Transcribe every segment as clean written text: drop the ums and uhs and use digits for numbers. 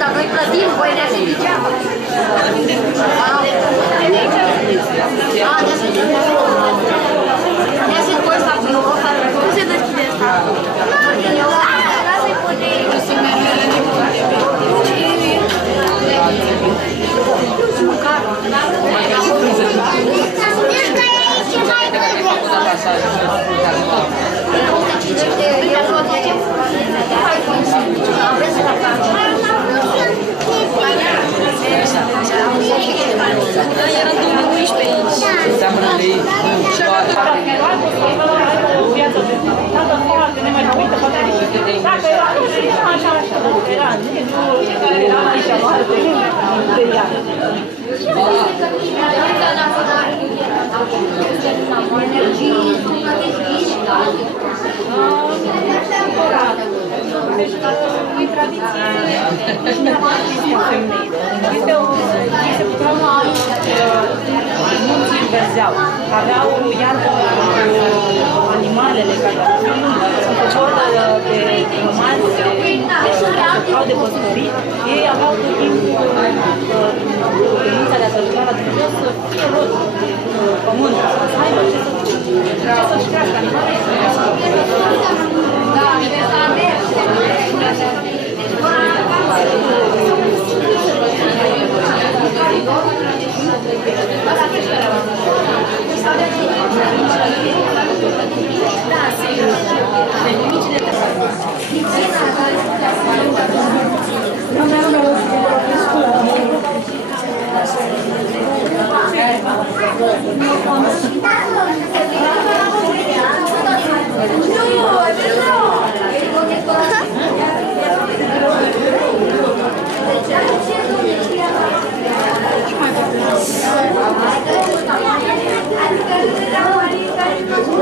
dar noi plătim, voi ne se degeaba. Ia să-i cu ăsta, cum se deschide asta? Lasă-i putea. Era 2011 aici. Seamănă de ei. Viața de tată foarte nemaipomită, poate dacă era așa, era care era aici, de ea. Deci, e tradiție. Este o programă munții verzeau. Aveau iarbă cu animalele care aveau pe romanțe, au de păsărit. Ei aveau tot timpul dorința de a se ajuta la Dumnezeu să fie rod pământ, să aibă ce să-și crească animalele. Da,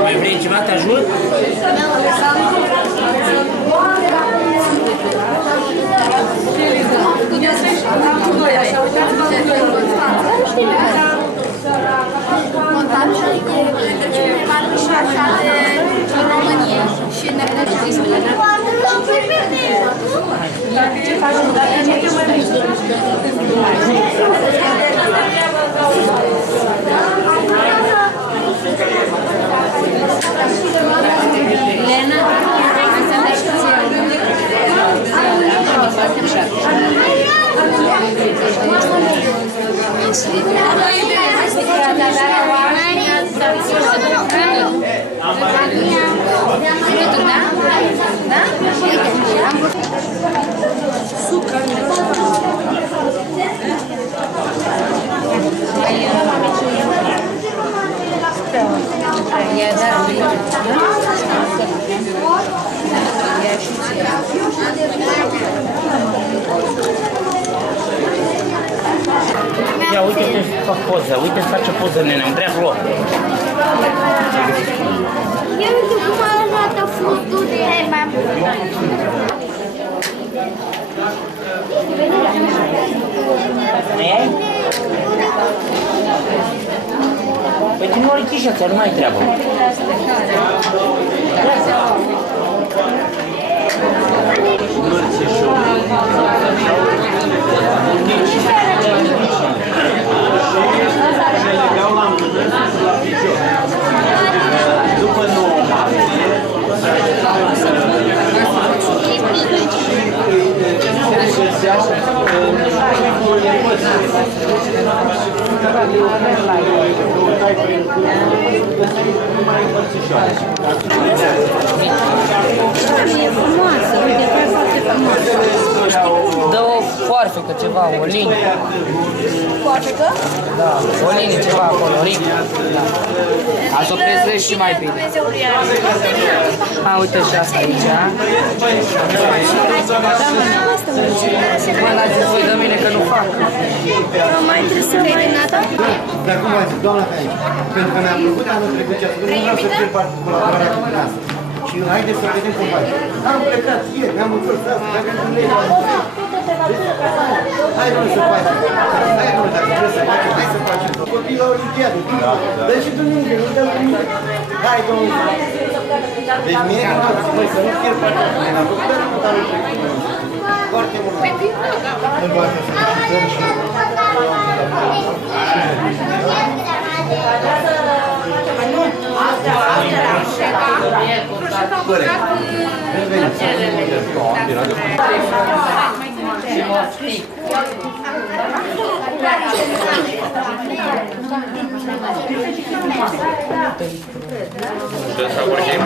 Mai vrei ceva? Te ajut? Montajul e între cele mai mari șoarșale în România și ne ce faci? Lena, Ia, uite cum fac poză, uite îți face poză, nene, îmi vrea vlog. Eu nu știu cum arată fructul de mam. Mai ai? Păi tu nu ori chișața, nu mai treabă. După 9 martie, E frumoasă, uite, e foarte frumoasă. Dă o foarfecă, ceva, o linie. Foarfecă? Da, o linie, ceva acolo, ring. Da. Azi o prezrezi și mai bine. A, uite și asta aici, a? Bă, n-ați zis voi de mine că nu fac. Mai trebuie să mai... Dar cum a zis, doamna pe aici, pentru că mi-a plăcut anul trecut ce a spus, nu vreau să pierd colaborarea cu dumneavoastră. Și haideți să vedem cum faci. Am plecat ieri, mi-am întors asta, dacă nu le hai nu să facem. Hai nu, dacă trebuie să facem, hai să facem. Copii la Olimpiadă, dă și duminică, nu dă duminică. Hai, domnule. Deci mie că nu am zis, măi, să nu pierd partea. Mi-am făcut anul trecut. Foarte mult. Nu doar să felicitări și... Să sărbătorim?